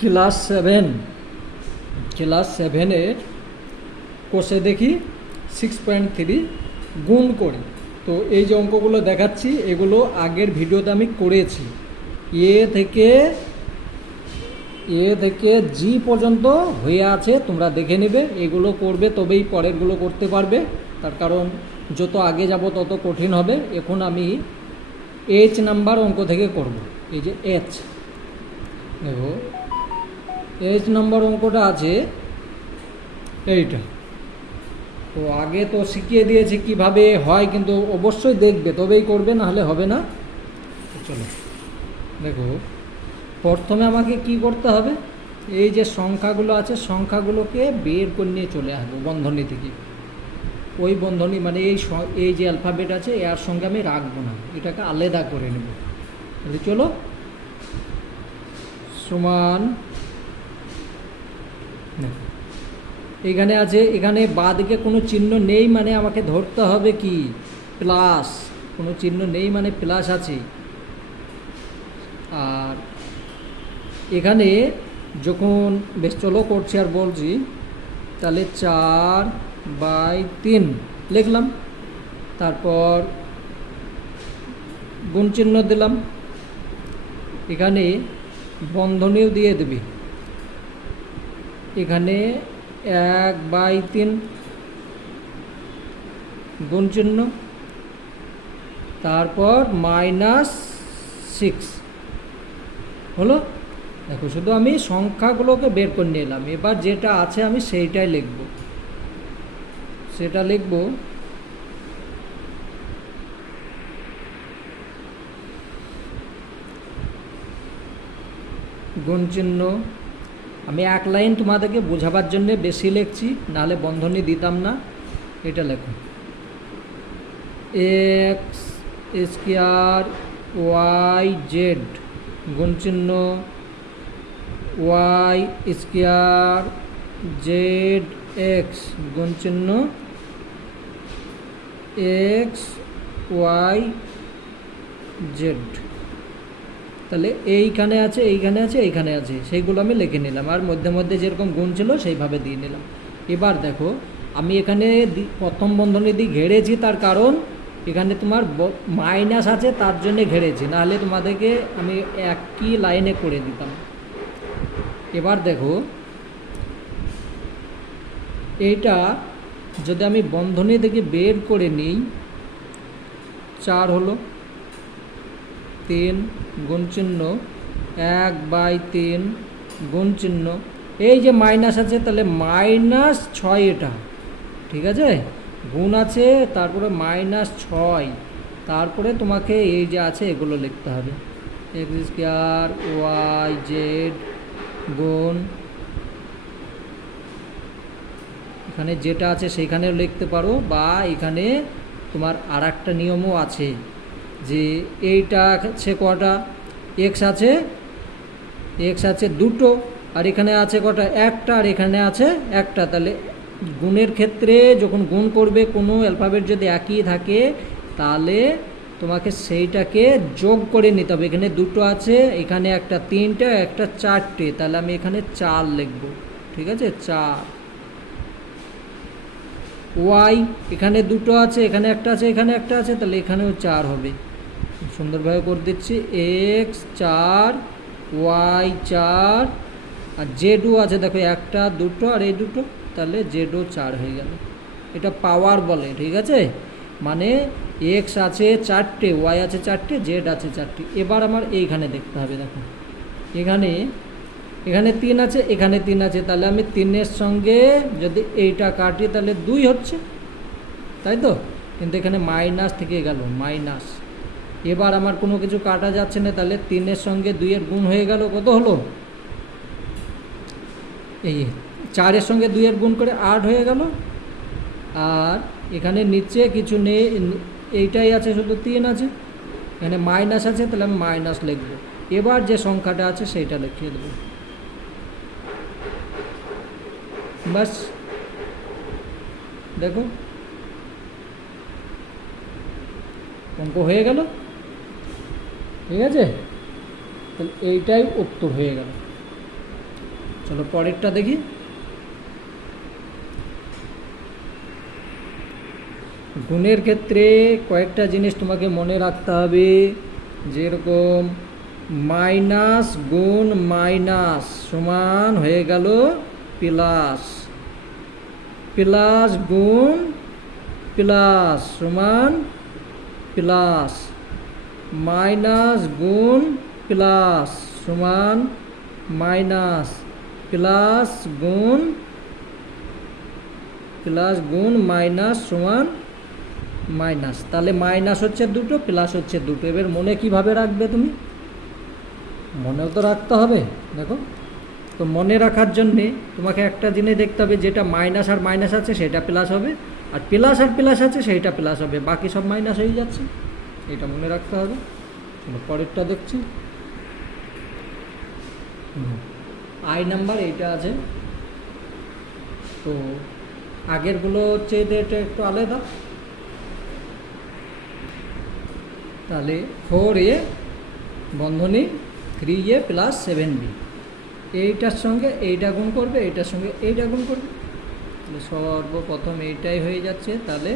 Class সেভেনের কোষে দেখি 6.3 গুণ করে। তো এই যে অঙ্কগুলো দেখাচ্ছি এগুলো আগের ভিডিওতে আমি করেছি। এ থেকে জি পর্যন্ত হয়ে আছে, তোমরা দেখে নেবে। এগুলো করবে তবেই পরেরগুলো করতে পারবে, তার কারণ যত আগে যাব তত কঠিন হবে। এখন আমি এইচ নাম্বার অঙ্ক থেকে করব। এই যে এইচ, দেখো এইচ নাম্বার অঙ্কটা আছে এইটা। তো আগে তো শিখিয়ে দিয়েছি কিভাবে হয়, কিন্তু অবশ্যই দেখবে তবেই করবে, নাহলে হবে না। চলো দেখো, প্রথমে আমাকে কি করতে হবে, এই যে সংখ্যাগুলো আছে সংখ্যাগুলোকে বের করে নিয়ে চলে আসবো বন্ধনী থেকে। ওই বন্ধনী মানে এই যে অ্যালফাবেট আছে এর সঙ্গে আমি রাখবো না, এটাকে আলাদা করে নেব। তাহলে চলো, সমান এখানে আছে, এখানে বাঁ দিকে কোনো চিহ্ন নেই মানে আমাকে ধরতে হবে কি প্লাস, কোনো চিহ্ন নেই মানে প্লাস আছে। আর এখানে যখন বেশ চলো করছি আর বলছি, তাহলে 4/3 লিখলাম, তারপর গুণ চিহ্ন দিলাম, এখানে বন্ধনীও দিয়ে দেবে, এখানে 1/3 গুণ চিহ্ন, তারপর -6 হলো। দেখো শুধু আমি সংখ্যাগুলোকে বের করে নিয়ে এলাম, এবার যেটা আছে আমি সেইটাই লিখব। সেটা লিখব গুণ চিহ্ন। আমি এক লাইন তোমাদেরকে বোঝাবার জন্য বেশি লিখছি, নাহলে বন্ধনী দিতাম না। এটা লেখো x² y/z গুণ চিহ্ন y² zx গুণ চিহ্ন x y z। তাহলে এইখানে আছে, এইখানে আছে, এইখানে আছে, সেইগুলো আমি লিখে নিলাম, আর মধ্যে মধ্যে যেরকম গুণ ছিল সেইভাবে দিয়ে নিলাম। এবার দেখো আমি এখানে প্রথম বন্ধনী দিয়ে ঘেরেছি, তার কারণ এখানে তোমার মাইনাস আছে তার জন্যে ঘেরেছি, নাহলে তোমাদেরকে আমি একই লাইনে করে দিতাম। এবার দেখো এইটা যদি আমি বন্ধনী থেকে বের করে নিই, 4 হলো, 3 গুণ চিহ্ন 1/3 গুণ চিহ্ন, এই যে মাইনাস আছে তাহলে -6 এটা, ঠিক আছে, গুণ আছে তারপরে -6, তারপরে তোমাকে এই যে আছে এগুলো লিখতে হবে, x² y/z গুণ, এখানে যেটা আছে সেইখানেও লিখতে পারো, বা এখানে তোমার আর একটা নিয়মও আছে যে এইটা আছে কটা, এক্স আছে দুটো, আর এখানে আছে কটা একটা, আর এখানে আছে একটা। তাহলে গুণের ক্ষেত্রে যখন গুণ করবে কোনো অ্যালফাবেট যদি একই থাকে তাহলে তোমাকে সেইটাকে যোগ করে নিতে হবে। এখানে দুটো আছে, এখানে একটা 3টে, একটা 4টে, তাহলে আমি এখানে 4 লিখব, ঠিক আছে, 4। ওয়াই এখানে দুটো আছে, এখানে একটা আছে, এখানে একটা আছে, তাহলে এখানেও 4 হবে। সুন্দরভাবে করে দিচ্ছি, x4 y4, আর জেডও আছে, দেখো একটা দুটো আর এই দুটো, তাহলে জেডও 4 হয়ে গেল। এটা পাওয়ার বলে, ঠিক আছে, মানে এক্স আছে 4টে, ওয়াই আছে 4টে, জেড আছে 4টে। এবার আমার এইখানে দেখতে হবে, দেখো এখানে 3 আছে, এখানে 3 আছে, তাহলে আমি 3-এর সঙ্গে যদি এইটা কাটি তাহলে 2 হচ্ছে, তাই তো, কিন্তু এখানে মাইনাস থেকে গেল মাইনাস। এবার আমার কোনো কিছু কাটা যাচ্ছে না, তাহলে 3-এর সঙ্গে 2-এর গুণ হয়ে গেল, কত হলো, এই 4-এর সঙ্গে 2-এর গুণ করে 8 হয়ে গেল। আর এখানে নিচে কিছু নেই, এইটাই আছে, শুধু 3 আছে, এখানে মাইনাস আছে, তাহলে আমি মাইনাস লিখব। এবার যে সংখ্যাটা আছে সেইটা লিখিয়ে দেব, বাস। দেখো অঙ্ক হয়ে গেল, ঠিক আছে, তাহলে এইটাই উত্তর হয়ে গেল। চলো পরেরটা দেখি। গুণের ক্ষেত্রে কয়েকটা জিনিস তোমাকে মনে রাখতে হবে, যেরকম মাইনাস গুণ মাইনাস সমান হয়ে গেল প্লাস, প্লাস গুণ প্লাস সমান প্লাস, মাইনাস গুণ প্লাস সমান মাইনাস, প্লাস গুণ মাইনাস সমান মাইনাস। তাহলে মাইনাস হচ্ছে দুটো, প্লাস হচ্ছে দুটো। এবার মনে কিভাবে রাখবে তুমি? মনেও তো রাখতে হবে। দেখো, তো মনে রাখার জন্যে তোমাকে একটা জিনিস দেখতে হবে, যেটা মাইনাস আর মাইনাস আছে সেটা প্লাস হবে, আর প্লাস আছে সেইটা প্লাস হবে, বাকি সব মাইনাস হয়ে যাচ্ছে। এটা মনে রাখতে হবে। পরেরটা দেখছি। আই নাম্বার এইটা আছে, তো আগেরগুলো হচ্ছে এটা একটু আলাদা। তাহলে 4a বন্ধনী 3a প্লাস 7b, এইটার সঙ্গে এইটা গুণ করবে, এইটার সঙ্গে এইটা গুণ করবে। তাহলে সর্বপ্রথম এইটাই হয়ে যাচ্ছে। তাহলে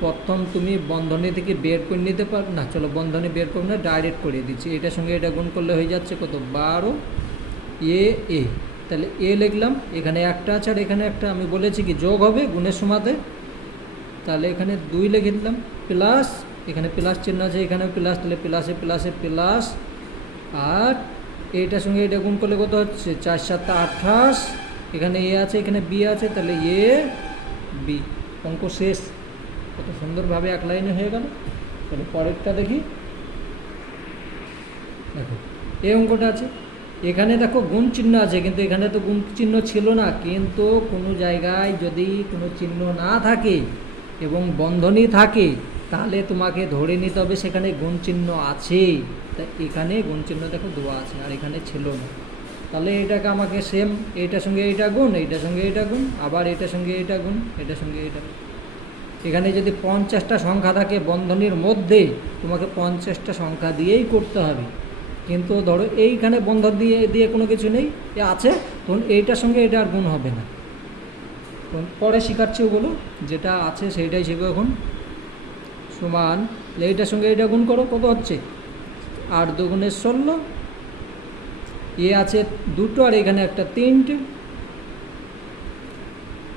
প্রথম তুমি বন্ধনী থেকে বের করে নিতে পার না, চলো বন্ধনী বের করবো না, ডাইরেক্ট করে দিচ্ছি। এটার সঙ্গে এটা গুণ করলে হয়ে যাচ্ছে কত? 12 এ। তাহলে এ লিখলাম, এখানে একটা আছে আর এখানে একটা, আমি বলেছি কি যোগ হবে গুণের সমাতে। তাহলে এখানে 2 লিখে দিলাম, প্লাস এখানে প্লাস চিহ্ন আছে, এখানেও প্লাস, তাহলে প্লাসে প্লাসে প্লাস, আর এইটার সঙ্গে এটা গুণ করলে কত হচ্ছে? 4 7 28। এখানে এ আছে, এখানে বি আছে, তাহলে এ বি। অঙ্ক শেষ। কত সুন্দরভাবে এক লাইনে হয়ে গেল। তাহলে পরেরটা দেখি। দেখো এই অঙ্কটা আছে, এখানে দেখো গুণ চিহ্ন আছে, কিন্তু এখানে তো গুণ চিহ্ন ছিল না। কিন্তু কোনো জায়গায় যদি কোনো চিহ্ন না থাকে এবং বন্ধনী থাকে, তাহলে তোমাকে ধরে নিতে হবে সেখানে গুণ চিহ্ন আছে। তাই এখানে গুণ চিহ্ন দেখো দেওয়া আছে, আর এখানে ছিল না। তাহলে এটাকে আমাকে সেম, এইটার সঙ্গে এইটা গুণ, এইটার সঙ্গে এইটা গুণ, আবার এটার সঙ্গে এইটা গুণ, এটার সঙ্গে এইটা। এখানে যদি 50টা সংখ্যা থাকে বন্ধনীর মধ্যে, তোমাকে 50টা সংখ্যা দিয়েই করতে হবে। কিন্তু ধরো এইখানে বন্ধন দিয়ে দিয়ে কোনো কিছু নেই, এ আছে, তখন এইটার সঙ্গে এটা আর গুণ হবে না। পরে শেখাচ্ছি ওগুলো, যেটা আছে সেইটাই শেখো এখন। সমান, এইটার সঙ্গে এইটা গুণ করো, কত হচ্ছে? 8 2 16। এ আছে দুটো আর এখানে একটা 3টে।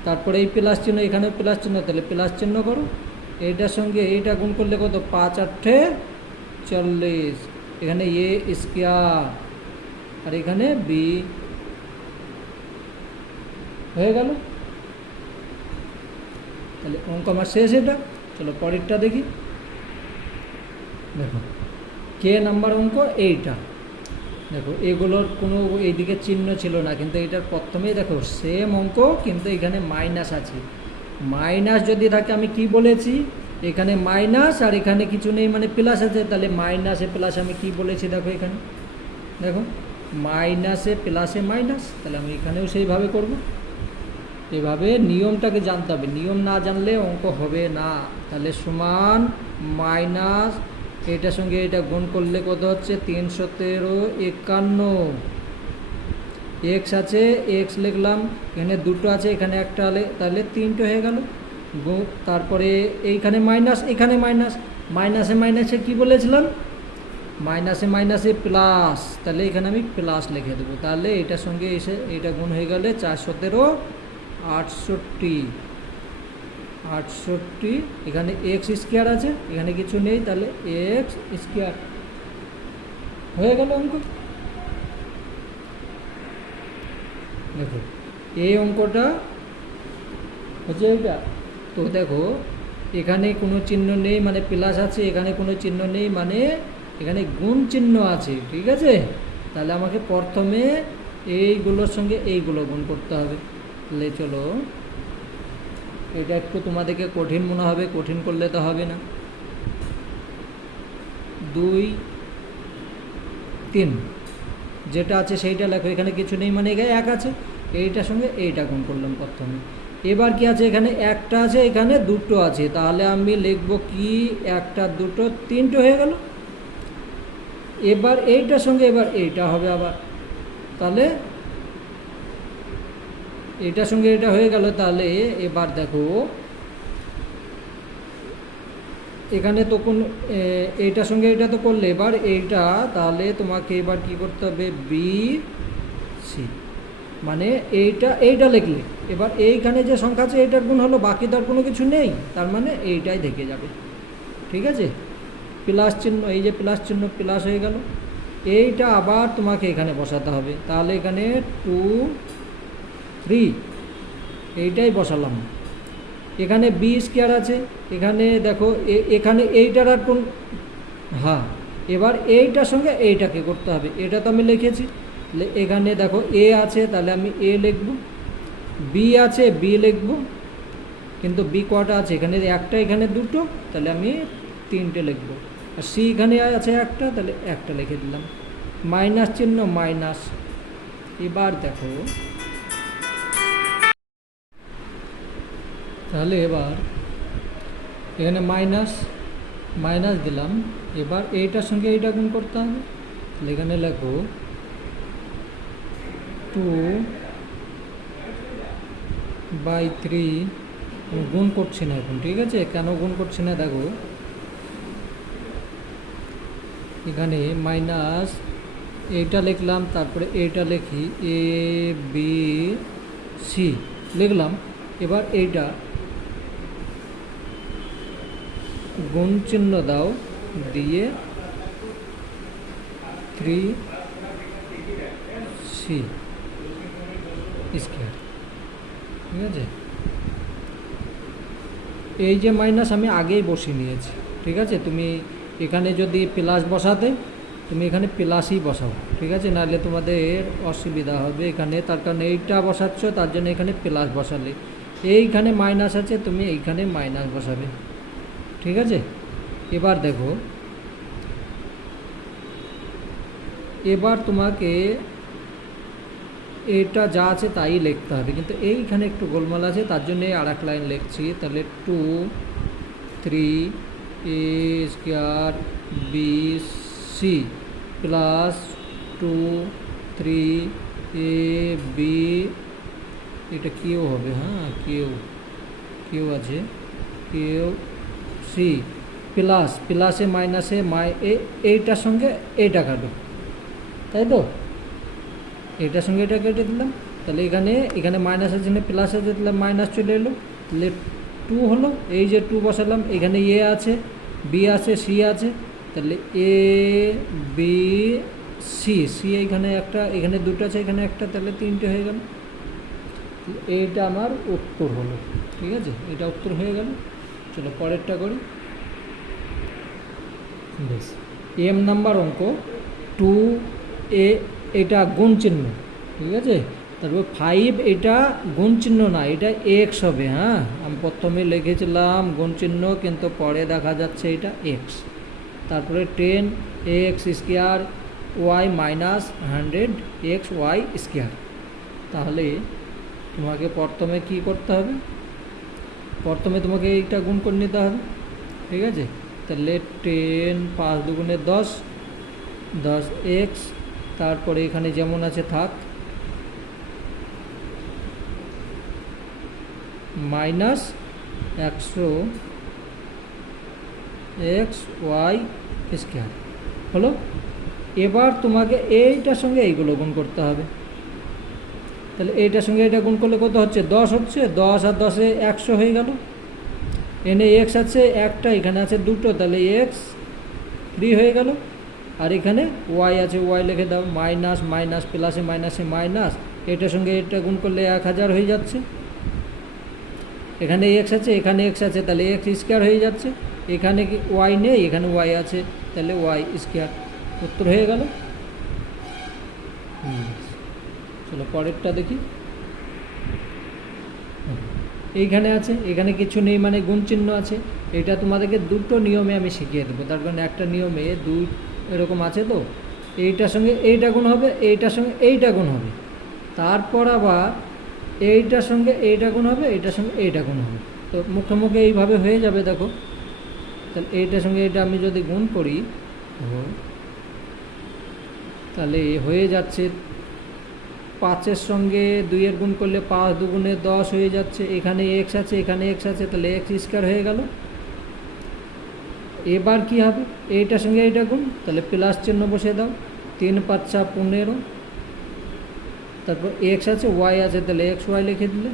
তারপরে এই প্লাস চিহ্ন, এখানে প্লাস চিহ্ন, তাহলে প্লাস চিহ্ন করো। এইটার সঙ্গে এইটা গুণ করলে কত? 5 8 40। এখানে এ স্কোয়ার আর এখানে বি হয়ে গেল। তাহলে অঙ্ক আমার শেষ এটা। চলো পরেরটা দেখি। দেখো কে নাম্বার অঙ্ক এইটা। দেখো এগুলোর কোনো এইদিকে চিহ্ন ছিল না, কিন্তু এটার প্রথমেই দেখো সেম অঙ্ক, কিন্তু এখানে মাইনাস আছে। মাইনাস যদি থাকে, আমি কি বলেছি? এখানে মাইনাস আর এখানে কিছু নেই, মানে প্লাস আছে। তাহলে মাইনাসে প্লাস আমি কি বলেছি? দেখো এখানে দেখো মাইনাসে প্লাসে মাইনাস। তাহলে আমি এখানেও সেইভাবে করব। এভাবে নিয়মটাকে জানতে হবে, নিয়ম না জানলে অঙ্ক হবে না। তাহলে সমান মাইনাস, এটার সঙ্গে এটা গুণ করলে কত হচ্ছে? 313 51। এক্স আছে, এক্স লিখলাম, এখানে দুটো আছে, এখানে একটা হলে তাহলে 3টে হয়ে গেল। তারপরে এইখানে মাইনাস, এখানে মাইনাস, মাইনাসে মাইনাসে কি বলেছিলাম? মাইনাসে মাইনাসে প্লাস, তাহলে এখানে আমি প্লাস লিখে দেবো। তাহলে এটার সঙ্গে এসে এটা গুণ হয়ে গেলে 413 68। এখানে এক্স স্কোয়ার আছে, এখানে কিছু নেই, তাহলে এক্স স্কোয়ার হয়ে গেল অঙ্ক। দেখো এই অঙ্কটা হচ্ছে এইটা। তো দেখো এখানে কোনো চিহ্ন নেই, মানে প্লাস আছে, এখানে কোনো চিহ্ন নেই, মানে এখানে গুণ চিহ্ন আছে। ঠিক আছে, তাহলে আমাকে প্রথমে এইগুলোর সঙ্গে এইগুলো গুণ করতে হবে। তাহলে চলো, এটা একটু তোমাদেরকে কঠিন মনে হবে, কঠিন করলে তো হবে না। 2 3 যেটা আছে সেইটা লেখো, এখানে কিছু নেই, মানে এখানে 1 আছে, এইটার সঙ্গে এইটা গুণ করলাম প্রথমে। এবার কি আছে? এখানে একটা আছে, এখানে দুটো আছে, তাহলে আমি লিখব কি? একটা দুটো 3টে হয়ে গেল। এবার এইটার সঙ্গে এবার এইটা হবে আবার, তাহলে এটার সঙ্গে এটা হয়ে গেল। তাহলে এবার দেখো এখানে তো কোন এইটার সঙ্গে এটা তো করলে, এবার এইটা তাহলে তোমাকে এবার কি করতে হবে, বি সি, মানে এইটা লিখলে এবার এইখানে যে সংখ্যা আছে এইটার গুণ হলো, বাকি তার কোনো কিছু নেই, তার মানে এইটাই দেখে যাবে। ঠিক আছে, প্লাস চিহ্ন, এই যে প্লাস চিহ্ন প্লাস হয়ে গেল, এইটা আবার তোমাকে এখানে বসাতে হবে। তাহলে এখানে 2 3 এইটাই বসালাম। এখানে বি স্কোয়ার আছে, এখানে দেখো এখানে এইটার আর কোন, হ্যাঁ এবার এইটার সঙ্গে এইটাকে করতে হবে, এটা তো আমি লিখেছি। এখানে দেখো এ আছে, তাহলে আমি এ লিখব, বি আছে বি লিখব, কিন্তু বি কটা আছে, এখানে একটা এখানে দুটো, তাহলে আমি 3টে লিখব। আর সি এখানে আছে একটা, তাহলে একটা লিখে দিলাম, মাইনাস চিহ্ন মাইনাস। এবার দেখো তাহলে এবার এখানে মাইনাস মাইনাস দিলাম, এবার এইটার সঙ্গে এইটা গুণ করতে হবে। তাহলে এখানে লেখো 2/3, গুণ করছি না এখন, ঠিক আছে, কেন গুণ করছি না দেখো, এখানে মাইনাস এইটা লিখলাম, তারপরে এইটা লিখি এ বি সি লিখলাম, এবার এইটা গুণ চিহ্ন দাও, দিয়ে 3c স্কয়ার। ঠিক আছে, এই যে মাইনাস আমি আগেই বসিয়ে নিয়েছি। ঠিক আছে, তুমি এখানে যদি প্লাস বসাতে তুমি এখানে প্লাসই বসাও, ঠিক আছে, নাহলে তোমাদের অসুবিধা হবে এখানে, তার কারণে এইটা বসাচ্ছ, তার জন্য এখানে প্লাস বসালে, এইখানে মাইনাস আছে তুমি এইখানে মাইনাস বসাবে। ঠিক আছে, এবার দেখো এবার তোমাকে এটা যা আছে তাই লিখতে হবে, কিন্তু এইখানে একটু গোলমাল আছে, তার জন্য আর এক লাইন লিখছি। তাহলে 2 3 a square B C plus 2 3 a B, এটা কিউ হবে, হ্যাঁ কিউ আছে, কিউ সি প্লাস প্লাসে মাইনাসে এইটার সঙ্গে এইটা কাটো, তাই তো, এইটার সঙ্গে এটা কেটে দিলাম। তাহলে এখানে মাইনাস আছে, প্লাস আছে, তাহলে মাইনাস চলে এলো, তাহলে 2 হলো, এই যে 2 বসালাম, এখানে এ আছে বি আছে সি আছে, তাহলে এ বি সি, সি এইখানে একটা এখানে দুটো আছে এখানে একটা, তাহলে 3টে হয়ে গেল। এইটা আমার উত্তর হলো। ঠিক আছে, এটা উত্তর হয়ে গেল। চলো পরেরটা করি। বেশ, এম নাম্বার অঙ্ক 2a, এটা গুণ চিহ্ন, ঠিক আছে, তারপর 5 এটা গুণ চিহ্ন না, এটা এক্স হবে। হ্যাঁ, আমি প্রথমে লিখেছিলাম গুণ চিহ্ন, কিন্তু পরে দেখা যাচ্ছে এটা এক্স। তারপরে 10 X square Y minus 100 X Y square. তাহলে তোমাকে প্রথমে কি করতে হবে, প্রথমে তোমাকে এইটা গুণ করে নিতে হবে। ঠিক আছে, তাহলে 10 5 দুগুণে 10 10 এক্স, তারপরে এখানে যেমন আছে থাক, মাইনাস 100 এক্স ওয়াই স্কোয়ার হলো। এবার তোমাকে এইটার সঙ্গে এইগুলো গুণ করতে হবে। তাহলে এইটার সঙ্গে এটা গুণ করলে কত হচ্ছে, 10 হচ্ছে, 10 আর 10-এ 100 হয়ে গেল। এনে এক্স আছে একটা, এখানে আছে দুটো, তাহলে এক্স 3 হয়ে গেল। আর এখানে ওয়াই আছে, ওয়াই লিখে দাও, মাইনাস মাইনাস প্লাসে মাইনাসে মাইনাস, এটার সঙ্গে এটা গুণ করলে 1000 হয়ে যাচ্ছে। এখানে এক্স আছে এখানে এক্স আছে, তাহলে এক্স স্কোয়ার হয়ে যাচ্ছে। এখানে কি ওয়াই নেই, এখানে ওয়াই আছে, তাহলে ওয়াই স্কোয়ার। উত্তর হয়ে গেল। চলো পরেরটা দেখি। এইখানে আছে, এখানে কিছু নেই, মানে গুণ চিহ্ন আছে। এটা তোমাদেরকে দুটো নিয়মে আমি শিখিয়ে দেবো, তার কারণে একটা নিয়মে দুই এরকম আছে, তো এইটার সঙ্গে এইটা গুণ হবে, এইটার সঙ্গে এইটা গুণ হবে, তারপর আবার এইটার সঙ্গে এইটা গুণ হবে, এইটার সঙ্গে এইটা গুণ হবে। তো মুখে মুখে এইভাবে হয়ে যাবে। দেখো, তাহলে এইটার সঙ্গে এটা আমি যদি গুণ করি, তাহলে হয়ে যাচ্ছে 5-এর সঙ্গে 2-এর গুণ করলে 5 দুগুণে 10 হয়ে যাচ্ছে। এখানে এক্স আছে, এখানে এক্স আছে, তাহলে এক্স স্কোয়ার হয়ে গেল। এবার কি হবে, এইটার সঙ্গে এইটা গুণ, তাহলে প্লাস চিহ্ন বসিয়ে দাও। 3 × 5 = 15। তারপর এক্স আছে, ওয়াই আছে, তাহলে এক্স ওয়াই লিখে দিলে।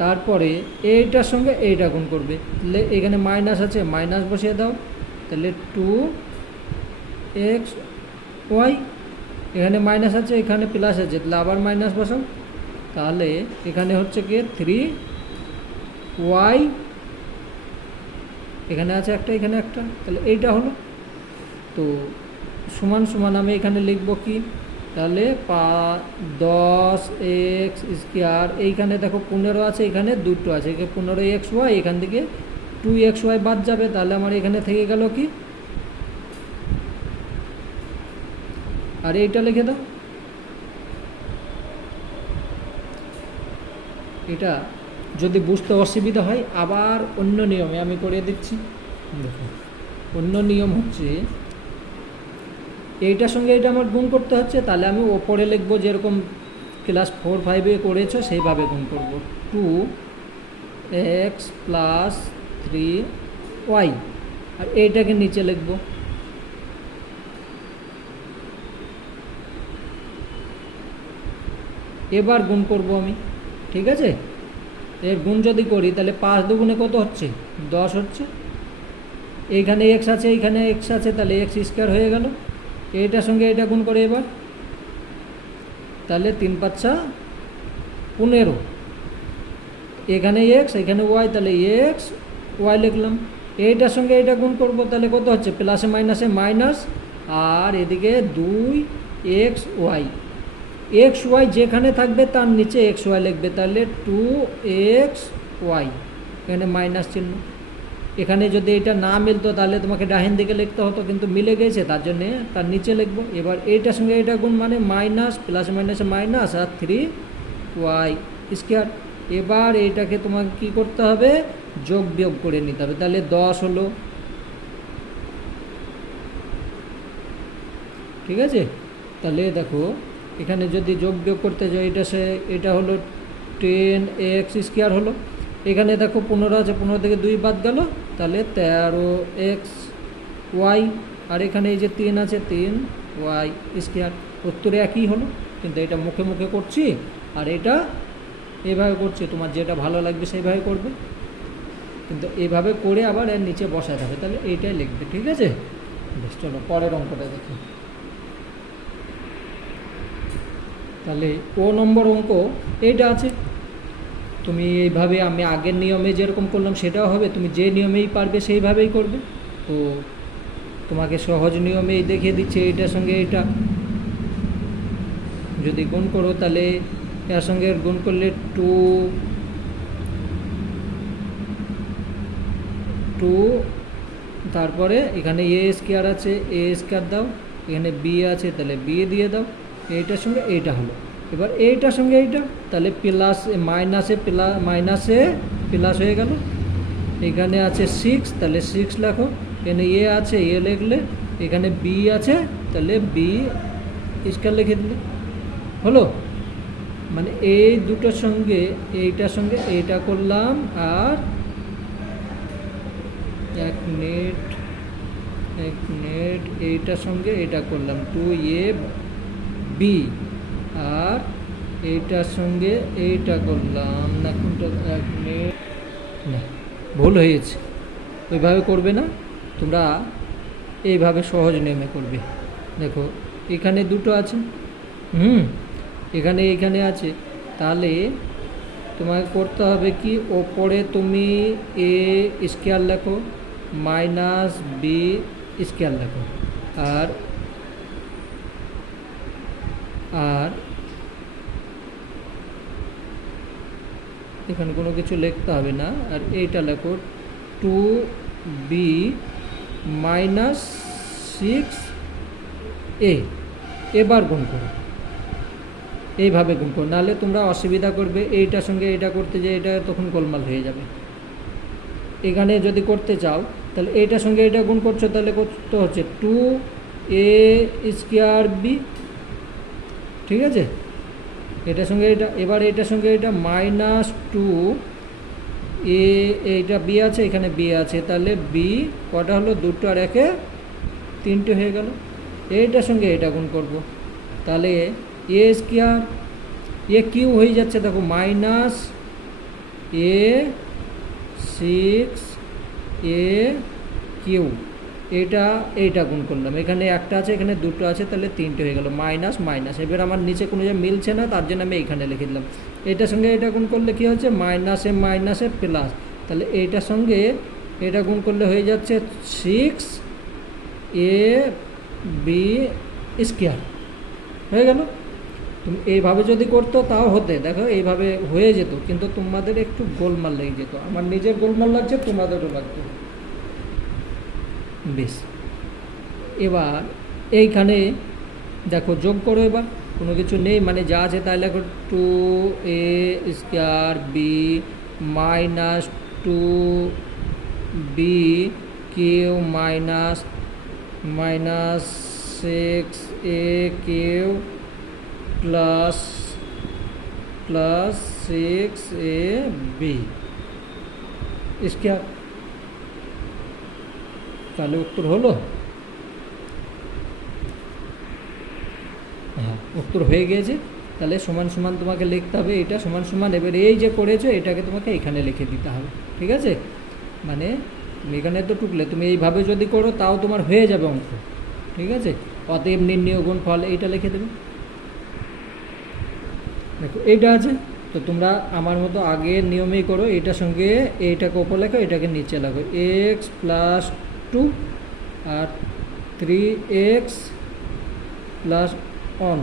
তারপরে এইটার সঙ্গে এইটা গুণ করবে, তাহলে এখানে মাইনাস আছে, মাইনাস বসিয়ে দাও। তাহলে 2x ওয়াই, এখানে মাইনাস আছে, এখানে প্লাস আছে, তাহলে আবার মাইনাস বসাও। তাহলে এখানে হচ্ছে কি 3y, এখানে আছে একটা, এখানে একটা, তাহলে এইটা হলো। তো সমান সমান আমি এখানে লিখব কি, তাহলে 10x স্কোয়ার, এইখানে দেখো 15 আছে, এখানে 2 আছে, এখানে 15xy, এখান থেকে 2xy বাদ যাবে, তাহলে আমার এখানে থেকে গেল কি, আর এইটা লিখে দাও। এটা যদি বুঝতে অসুবিধা হয় আবার অন্য নিয়মে আমি করে দিচ্ছি। দেখো অন্য নিয়ম হচ্ছে, এইটার সঙ্গে এটা আমার গুণ করতে হচ্ছে, তাহলে আমি ওপরে লিখবো যেরকম ক্লাস 4-5-এ করেছো সেইভাবে গুণ করব। 2x + 3y, আর এইটাকে নিচে লিখবো। এবার গুণ করব আমি, ঠিক আছে। এর গুণ যদি করি তাহলে 5 দুগুণে কত হচ্ছে, 10 হচ্ছে। এইখানে এক্স আছে, এইখানে এক্স আছে, তাহলে এক্স স্কোয়ার হয়ে গেল। এইটার সঙ্গে এটা গুণ করে এবার, তাহলে 3 × 5 = 15। এখানে এক্স, এখানে ওয়াই, তাহলে এক্স ওয়াই লিখলাম। এইটার সঙ্গে এটা গুণ করব, তাহলে কত হচ্ছে, প্লাসে মাইনাসে মাইনাস, আর এদিকে 2x ওয়াই। এক্স ওয়াই যেখানে থাকবে তার নিচে এক্স ওয়াই লিখবে, তাহলে 2x ওয়াই, এখানে মাইনাস চিহ্ন। এখানে যদি এটা না মিলতো তাহলে তোমাকে ডাহিন দিকে লিখতে হতো, কিন্তু মিলে গেছে তার জন্যে তার নিচে লিখবো। এবার এইটার সঙ্গে এটা গুণ মানে মাইনাস, প্লাসে মাইনাসে মাইনাস, আর 3y স্কোয়ার। এবার এইটাকে তোমাকে কি করতে হবে, যোগ বিয়োগ করে নিতে হবে, তাহলে 10 হলো, ঠিক আছে। তাহলে দেখো এখানে যদি যোগ বিয়োগ করতে যাই, এটা হলো 10x স্কোয়ার হলো। এখানে দেখো 15 আছে, 15 থেকে 2 বাদ গেল, তাহলে 13x ওয়াই, আর এখানে এই যে 3 আছে, 3y স্কোয়ার। উত্তরে একই হলো, কিন্তু এটা মুখে মুখে করছি আর এটা এইভাবে করছি, তোমার যেটা ভালো লাগবে সেইভাবে করবে, কিন্তু এইভাবে করে আবার এর নিচে বসাতে হবে, তাহলে এইটাই লিখবে, ঠিক আছে। বেশ, চলো পরের অঙ্কটা দেখি। তাহলে নম্বর অঙ্ক এইটা আছে। তুমি এইভাবে, আমি আগের নিয়মে যেরকম করলাম সেটাও হবে, তুমি যে নিয়মেই পারবে সেইভাবেই করবে। তো তোমাকে সহজ নিয়মেই দেখিয়ে দিচ্ছে, এইটার সঙ্গে এইটা যদি গুণ করো, তাহলে এর সঙ্গে গুণ করলে 2, তারপরে এখানে এ স্কোয়ার আছে, এ স্কোয়ার দাও, এখানে বি আছে, তাহলে বি দিয়ে দাও। এইটার সঙ্গে এইটা হলো। এবার এইটার সঙ্গে এইটা, তাহলে প্লাস মাইনাসে প্লাস হয়ে গেল। এখানে আছে 6, তাহলে 6 লেখো। এখানে এ আছে, এ লিখলে। এখানে বি আছে, তাহলে বি স্কোয়ার লিখে দিলে হলো। মানে এই দুটোর সঙ্গে এইটার সঙ্গে এইটা করলাম, আর এক মিনিট এইটার সঙ্গে এটা করলাম 2ab, আর এইটার সঙ্গে এইটা করলাম না, কোনটা, এক মিনিট, না ভুল হয়েছে, ওইভাবে করবে না, তোমরা এইভাবে সহজ নিয়মে করবে। দেখো এখানে দুটো আছে, এখানে আছে, তাহলে তোমাকে করতে হবে কি, ওপরে তুমি এ স্কোয়ার লেখো, মাইনাস বি স্কোয়ার লেখো, আর এখানে কোনো কিছু লিখতে হবে না, আর এইটা লেখো 2b - 6a। এবার গুণ করো, এইভাবে গুণ করো, নাহলে তোমরা অসুবিধা করবে, এইটার সঙ্গে এটা করতে যে এটা তখন গোলমাল হয়ে যাবে। এখানে যদি করতে চাও তাহলে এইটার সঙ্গে এটা গুণ করছো, তাহলে করতে হচ্ছে 2 এ স্কোয়ার বি, ঠিক আছে। এটার সঙ্গে এটা, এবার এটার সঙ্গে এটা মাইনাস টু এ, এইটা বি আছে, এখানে বি আছে, তাহলে বি কটা হলো, দুটো আর একে তিনটে হয়ে গেল। এইটার সঙ্গে এটা গুণ করব, তাহলে এ স্কোয়ার, এ কিউ হয়ে যাচ্ছে, দেখো minus A six A Q, এইটা গুণ করলাম, এখানে একটা আছে এখানে দুটো আছে, তাহলে তিনটে হয়ে গেল, মাইনাস মাইনাস। এবার আমার নিচে কোনো জায়গায় মিলছে না, তার জন্য আমি এইখানে লিখে দিলাম। এটার সঙ্গে এটা গুণ করলে কী হচ্ছে, মাইনাসে মাইনাসে প্লাস, তাহলে এইটার সঙ্গে এটা গুণ করলে হয়ে যাচ্ছে সিক্স এ বি স্কোয়ার, হয়ে গেল। তুমি এইভাবে যদি করতো তাও হতে, দেখো এইভাবে হয়ে যেত, কিন্তু তোমাদের একটু গোলমাল লেগে যেত। আমার নিজের গোলমাল লাগছে, তোমাদেরও লাগতো। বেশ, এবার এইখানে দেখো যোগ করো, এবার কোনো কিছু নেই মানে যা আছে তাই লেখো, two A square B minus two B Q minus minus six A Q plus plus six A B square. তাহলে উত্তর হলো, হ্যাঁ উত্তর হয়ে গিয়েছে। তাহলে সমান সমান তোমাকে লিখতে হবে, এটা সমান সমান, এবার এই যে করেছো এটাকে তোমাকে এখানে লিখে দিতে হবে, ঠিক আছে। মানে তুমি এখানে তো টুকলে, তুমি এইভাবে যদি করো তাও তোমার হয়ে যাবে অঙ্ক, ঠিক আছে। অতএব নির্ণয় গুণফল এইটা লিখে দেবে। দেখো এইটা আছে, তো তোমরা আমার মতো আগের নিয়মেই করো, এইটার সঙ্গে এইটাকে ওপর লেখো, এটাকে নিচে লেখো, এক্স প্লাস টু আর থ্রি এক্স প্লাস ওয়ান।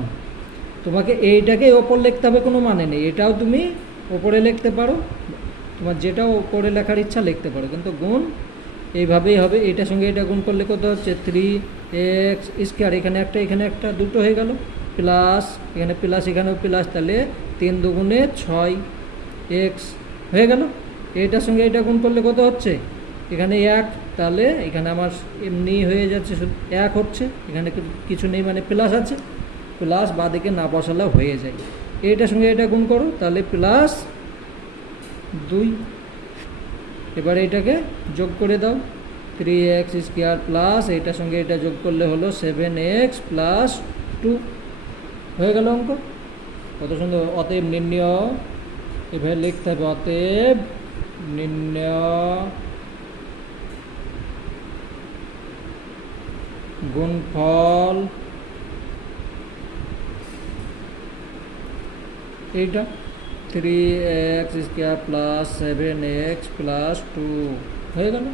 তোমাকে এইটাকে ওপর লিখতে হবে কোনো মানে নেই, এটাও তুমি ওপরে লিখতে পারো, তোমার যেটা ওপরে লেখার ইচ্ছা লিখতে পারো, কিন্তু গুণ এইভাবেই হবে। এটার সঙ্গে এটা গুণ করলে কত হচ্ছে, থ্রি এক্স স্কোয়ার, এখানে একটা দুটো হয়ে গেল, প্লাস এখানে প্লাস এখানেও প্লাস, তাহলে তিন দুগুণে ছয় এক্স হয়ে গেল। এটার সঙ্গে এটা গুণ করলে কত হচ্ছে, এখানে এক, তাহলে এখানে আমার এমনি হয়ে যাচ্ছে, এক হচ্ছে, এখানে কিছু নেই মানে প্লাস আছে, প্লাস বাঁদিকে না বসালে হয়ে যায়। এইটার সঙ্গে এটা গুণ করো, তাহলে প্লাস দুই। এবার এটাকে যোগ করে দাও, থ্রি এক্স স্কোয়ার প্লাস এইটার সঙ্গে এটা যোগ করলে হলো সেভেন এক্স প্লাস টু, হয়ে গেল অঙ্ক। কত সুন্দর। অতএব নির্ণয়, এভাবে লিখতে হবে, অতএব নির্ণয় গুণফল এইটা three X square plus seven X plus two, হয়ে গেল।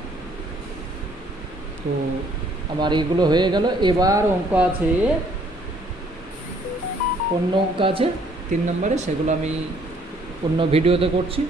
তো আমার এগুলো হয়ে গেল। এবার অঙ্ক আছে, অন্য অঙ্ক আছে 3 নম্বরে, সেগুলো আমি অন্য ভিডিওতে করছি।